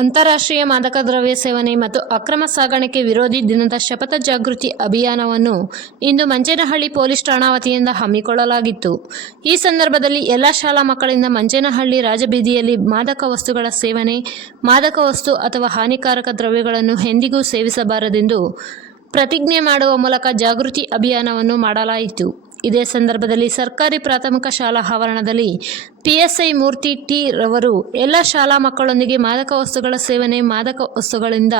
ಅಂತಾರಾಷ್ಟ್ರೀಯ ಮಾದಕ ದ್ರವ್ಯ ಸೇವನೆ ಮತ್ತು ಅಕ್ರಮ ಸಾಗಾಣಿಕೆ ವಿರೋಧಿ ದಿನದ ಶಪಥ ಜಾಗೃತಿ ಅಭಿಯಾನವನ್ನು ಇಂದು ಮಂಜೇನಹಳ್ಳಿ ಪೊಲೀಸ್ ಠಾಣಾ ವತಿಯಿಂದ ಹಮ್ಮಿಕೊಳ್ಳಲಾಗಿತ್ತು. ಈ ಸಂದರ್ಭದಲ್ಲಿ ಎಲ್ಲ ಶಾಲಾ ಮಕ್ಕಳಿಂದ ಮಂಜೇನಹಳ್ಳಿ ರಾಜಬೀದಿಯಲ್ಲಿ ಮಾದಕ ವಸ್ತುಗಳ ಸೇವನೆ, ಮಾದಕ ವಸ್ತು ಅಥವಾ ಹಾನಿಕಾರಕ ದ್ರವ್ಯಗಳನ್ನು ಎಂದಿಗೂ ಸೇವಿಸಬಾರದೆಂದು ಪ್ರತಿಜ್ಞೆ ಮಾಡುವ ಮೂಲಕ ಜಾಗೃತಿ ಅಭಿಯಾನವನ್ನು ಮಾಡಲಾಯಿತು. ಇದೇ ಸಂದರ್ಭದಲ್ಲಿ ಸರ್ಕಾರಿ ಪ್ರಾಥಮಿಕ ಶಾಲಾ ಆವರಣದಲ್ಲಿ ಪಿಎಸ್ಐ ಮೂರ್ತಿ ಟಿ ರವರು ಎಲ್ಲ ಶಾಲಾ ಮಕ್ಕಳೊಂದಿಗೆ ಮಾದಕ ವಸ್ತುಗಳ ಸೇವನೆ, ಮಾದಕ ವಸ್ತುಗಳಿಂದ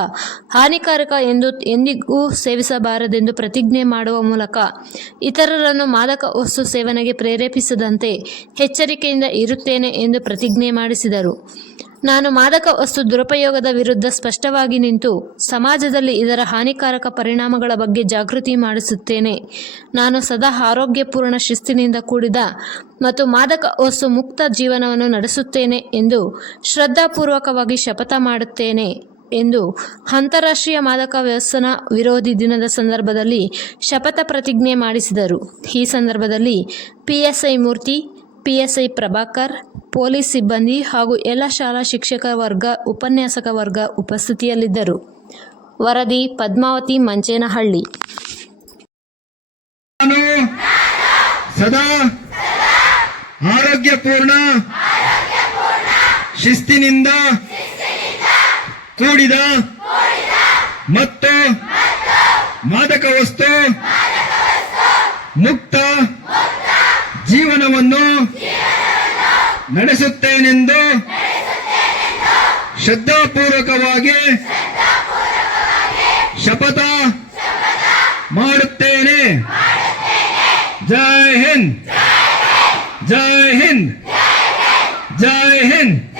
ಹಾನಿಕಾರಕ ಎಂದು ಎಂದಿಗೂ ಸೇವಿಸಬಾರದೆಂದು ಪ್ರತಿಜ್ಞೆ ಮಾಡುವ ಮೂಲಕ ಇತರರನ್ನು ಮಾದಕ ವಸ್ತು ಸೇವನೆಗೆ ಪ್ರೇರೇಪಿಸದಂತೆ ಎಚ್ಚರಿಕೆಯಿಂದ ಇರುತ್ತೇನೆ ಎಂದು ಪ್ರತಿಜ್ಞೆ ಮಾಡಿಸಿದರು. ನಾನು ಮಾದಕ ವಸ್ತು ದುರುಪಯೋಗದ ವಿರುದ್ಧ ಸ್ಪಷ್ಟವಾಗಿ ನಿಂತು ಸಮಾಜದಲ್ಲಿ ಇದರ ಹಾನಿಕಾರಕ ಪರಿಣಾಮಗಳ ಬಗ್ಗೆ ಜಾಗೃತಿ ಮಾಡಿಸುತ್ತೇನೆ. ನಾನು ಸದಾ ಆರೋಗ್ಯಪೂರ್ಣ ಶಿಸ್ತಿನಿಂದ ಕೂಡಿದ ಮತ್ತು ಮಾದಕ ವಸ್ತು ಮುಕ್ತ ಜೀವನವನ್ನು ನಡೆಸುತ್ತೇನೆ ಎಂದು ಶ್ರದ್ಧಾಪೂರ್ವಕವಾಗಿ ಶಪಥ ಮಾಡುತ್ತೇನೆ ಎಂದು ಅಂತಾರಾಷ್ಟ್ರೀಯ ಮಾದಕ ವ್ಯಸನ ವಿರೋಧಿ ದಿನದ ಸಂದರ್ಭದಲ್ಲಿ ಶಪಥ ಪ್ರತಿಜ್ಞೆ ಮಾಡಿಸಿದರು. ಈ ಸಂದರ್ಭದಲ್ಲಿ PSI Murthy PSI Prabhakar, police ಸಿಬ್ಬಂದಿ ಹಾಗೂ ಎಲ್ಲ ಶಾಲಾ ಶಿಕ್ಷಕ ವರ್ಗ, ಉಪನ್ಯಾಸಕ ವರ್ಗ ಉಪಸ್ಥಿತಿಯಲ್ಲಿದ್ದರು. ವರದಿ, ಪದ್ಮಾವತಿ ಮಂಚೇನಹಳ್ಳಿ ಸದಾ ಆರೋಗ್ಯಪೂರ್ಣ, ಶಿಸ್ತಿನಿಂದ ಕೂಡಿದ ಮತ್ತು ಮಾದಕ ವಸ್ತು ಮುಕ್ತ ಜೀವನವನ್ನು ನಡೆಸುತ್ತೇನೆಂದು ಶ್ರದ್ಧಾಪೂರ್ವಕವಾಗಿ ಶಪಥ ಮಾಡುತ್ತೇನೆ. ಜೈ ಹಿಂದ್. ಜೈ ಹಿಂದ್. ಜೈ ಹಿಂದ್.